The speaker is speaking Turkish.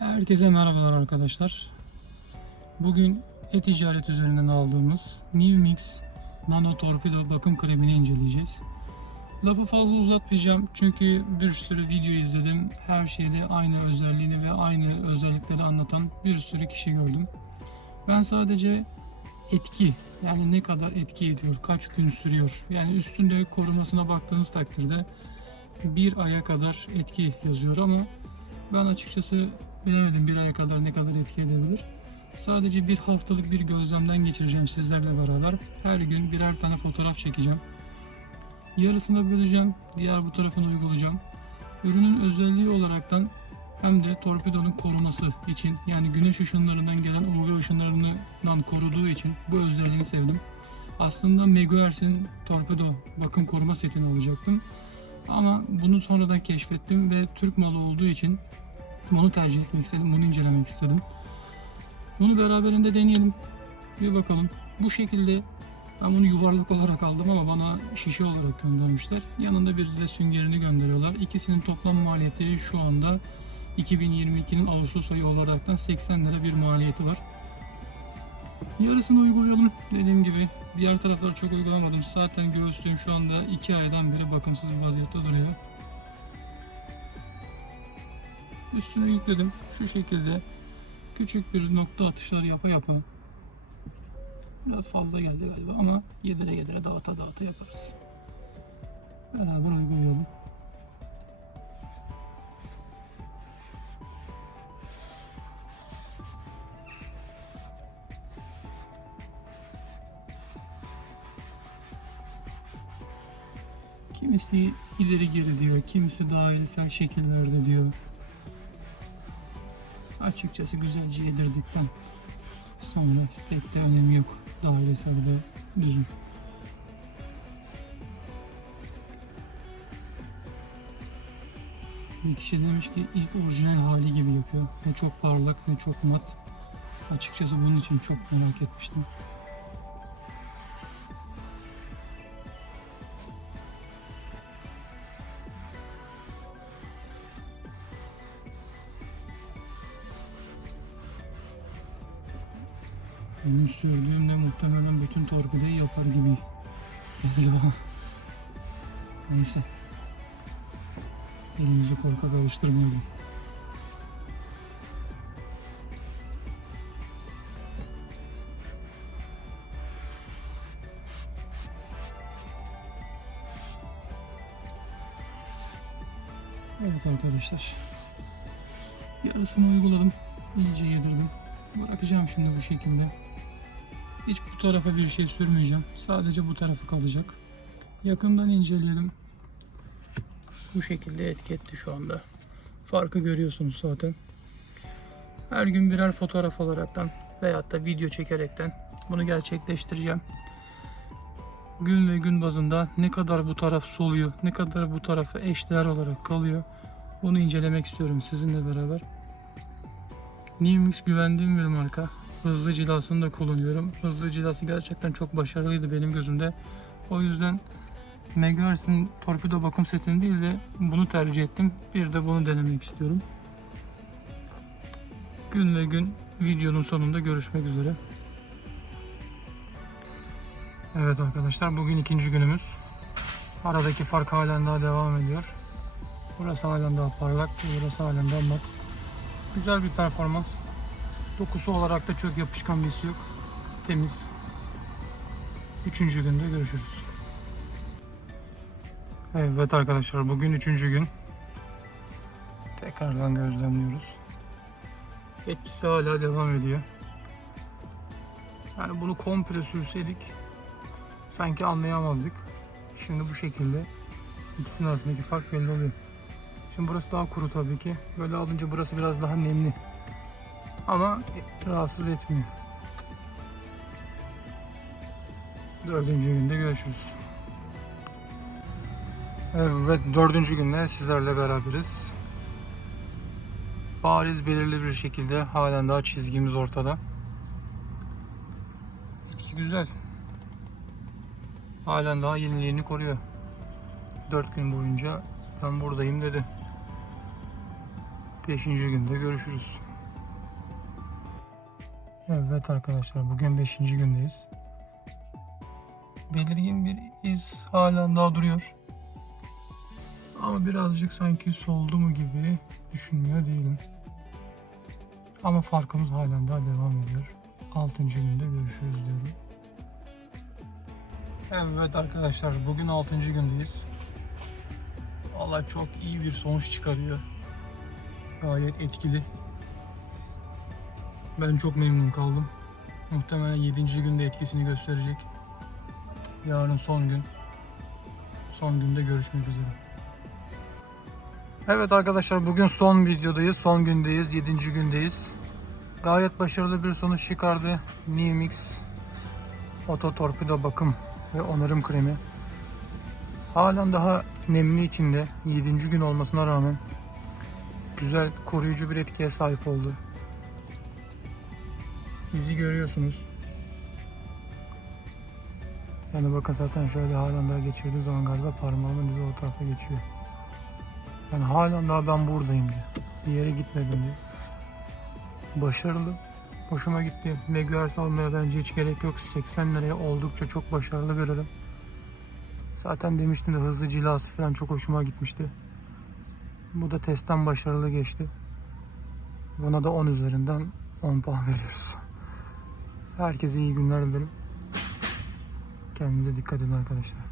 Herkese merhabalar arkadaşlar. Bugün e-ticaret üzerinden aldığımız New Mix Nano Torpedo bakım kremini inceleyeceğiz. Lafı fazla uzatmayacağım çünkü bir sürü video izledim. Her şeyde aynı özelliğini ve aynı özellikleri anlatan bir sürü kişi gördüm. Ben sadece etki yani ne kadar etki ediyor, kaç gün sürüyor. Yani üstünde korumasına baktığınız takdirde bir aya kadar etki yazıyor ama ben açıkçası bilemedim bir aya kadar ne kadar etki edebilir. Sadece bir haftalık bir gözlemden geçireceğim sizlerle beraber. Her gün birer tane fotoğraf çekeceğim. Yarısını böleceğim, diğer bu tarafını uygulayacağım. Ürünün özelliği olaraktan hem de torpidonun koruması için yani güneş ışınlarından gelen UV ışınlarından koruduğu için bu özelliğini sevdim. Aslında Megahertz'in torpedo bakım koruma setini alacaktım. Ama bunu sonradan keşfettim ve Türk malı olduğu için bunu tercih etmek istedim, bunu incelemek istedim. Bunu beraberinde deneyelim. Bir bakalım. Bu şekilde ben bunu yuvarlak olarak aldım ama bana şişe olarak göndermişler. Yanında bir de süngerini gönderiyorlar. İkisinin toplam maliyeti şu anda 2022'nin Ağustos ayı olaraktan 80 lira bir maliyeti var. Yarısını uygulayalım. Dediğim gibi diğer tarafları çok uygulamadım. Zaten göğüslüğüm şu anda 2 aydan beri bakımsız bir vaziyette duruyor. Üstüne yükledim. Şu şekilde küçük bir nokta atışları yapa yapa. Biraz fazla geldi galiba ama yedire yedire dağıta dağıta yaparız. Beraber uygulayalım. Kimisi ileri geri diyor, kimisi dairesel şekillerde diyor. Açıkçası güzelce yedirdikten sonra pek de önemi yok dairesel ve düzün. Bir kişi demiş ki ilk orijinal hali gibi yapıyor. Ne çok parlak ne çok mat. Açıkçası bunun için çok merak etmiştim. Benim sürdüğümde muhtemelen bütün torpidoyu yapar gibi. geldi bana. Neyse. Elimizi korkak alıştırmayalım. Evet arkadaşlar. Yarısını uyguladım. İyice yedirdim. Bırakacağım şimdi bu şekilde. Hiç bu tarafa bir şey sürmeyeceğim. Sadece bu tarafı kalacak. Yakından inceleyelim. Bu şekilde etki etti şu anda. Farkı görüyorsunuz zaten. Her gün birer fotoğraf alaraktan veyahut da video çekerekten bunu gerçekleştireceğim. Gün ve gün bazında ne kadar bu taraf soluyor, ne kadar bu tarafa eşdeğer olarak kalıyor. Bunu incelemek istiyorum sizinle beraber. Nimix güvendiğim bir marka. Hızlı cilasını da kullanıyorum. Hızlı cilası gerçekten çok başarılıydı benim gözümde. O yüzden Megahertz'in torpido bakım setini değil de bunu tercih ettim. Bir de bunu denemek istiyorum. Gün ve gün videonun sonunda görüşmek üzere. Evet arkadaşlar bugün ikinci günümüz. Aradaki fark halen daha devam ediyor. Burası halen daha parlak burası halen daha mat. Güzel bir performans. Dokusu olarak da çok yapışkan bir his yok. Temiz. Üçüncü günde görüşürüz. Evet arkadaşlar bugün üçüncü gün. Tekrardan gözlemliyoruz. Etkisi hala devam ediyor. Yani bunu komple sürseydik sanki anlayamazdık. Şimdi bu şekilde ikisinin arasındaki fark belli oluyor. Şimdi burası daha kuru tabii ki. Böyle alınca burası biraz daha nemli. Ama rahatsız etmiyor. Dördüncü günde görüşürüz. Evet dördüncü günde sizlerle beraberiz. Bariz belirli bir şekilde halen daha çizgimiz ortada. Etki güzel. Halen daha yeniliğini koruyor. 4 gün boyunca ben buradayım dedi. 5. günde görüşürüz. Evet arkadaşlar bugün 5. gündeyiz. Belirgin bir iz hala daha duruyor. Ama birazcık sanki soldu mu gibi düşünmüyor değilim. Ama farkımız halen daha devam ediyor. 6. günde görüşürüz diyorum. Evet arkadaşlar bugün 6. gündeyiz. Valla çok iyi bir sonuç çıkarıyor. Gayet etkili. Ben çok memnun kaldım. Muhtemelen 7. günde etkisini gösterecek. Yarın son gün. Son günde görüşmek üzere. Evet arkadaşlar bugün son videodayız. Son gündeyiz. 7. gündeyiz. Gayet başarılı bir sonuç çıkardı. New Mix Oto Torpido bakım ve onarım kremi. Halen daha nemli içinde 7. gün olmasına rağmen güzel koruyucu bir etkiye sahip oldu. İzi görüyorsunuz. Yani bakın zaten şöyle halen daha geçirdiğim zaman galiba parmağımın izi o tarafa geçiyor. Yani halen daha ben buradayım diyor. Bir yere gitmedim diyor. Başarılı. Hoşuma gitti. Meguers olmaya bence hiç gerek yok. 80 liraya oldukça çok başarılı bir ürün. Zaten demiştim de hızlı cilası falan çok hoşuma gitmişti. Bu da testten başarılı geçti. Buna da 10 üzerinden 10 puan veriyoruz. Herkese iyi günler dilerim. Kendinize dikkat edin arkadaşlar.